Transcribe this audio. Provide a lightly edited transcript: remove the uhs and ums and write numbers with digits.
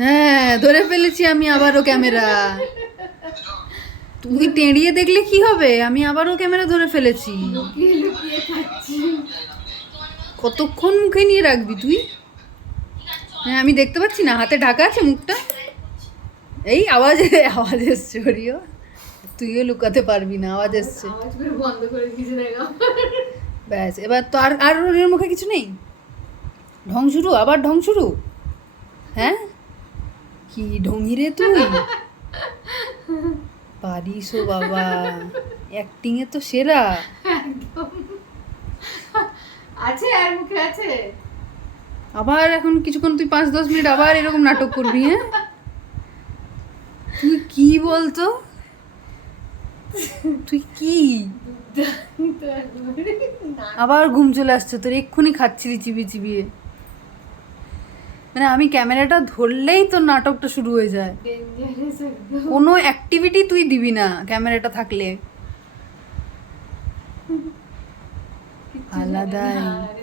হ্যাঁ, ধরে ফেলেছি আমি আবারও ক্যামেরা। তুই টেঁড়িয়ে দেখলে কি হবে, আমি আবারও ক্যামেরা ধরে ফেলেছি। কতক্ষণ মুখে নিয়ে রাখবি তুই? হ্যাঁ, আমি দেখতে পাচ্ছি না, হাতে ঢাকা আছে মুখটা। এই আওয়াজ আওয়াজ এসছে ওরিও, তুইও লুকাতে পারবি না, আওয়াজ এসছে। ব্যাস, এবার তো আর আর ওর মুখে কিছু নেই। ঢং শুরু, আবার ঢং শুরু। হ্যাঁ, কি ঢঙি রে তুই, পারিস ও বাবা, অ্যাক্টিং এ তো সেরা। আছে আর মুখে আছে। আবার এখন কিছুক্ষণ তুই 5-10 মিনিট আবার এরকম নাটক করবি? হ্যাঁ, তুই কি বলতো, তুই কি আবার ঘুম চলে আসছে তোর, এক্ষুনি খাচ্ছিলি চিবিয়ে চিবিয়ে। মানে আমি ক্যামেরাটা ধরলেই তোর নাটকটা শুরু হয়ে যায়, কোনো অ্যাক্টিভিটি তুই দিবি না ক্যামেরাটা থাকলে। আলাদাই।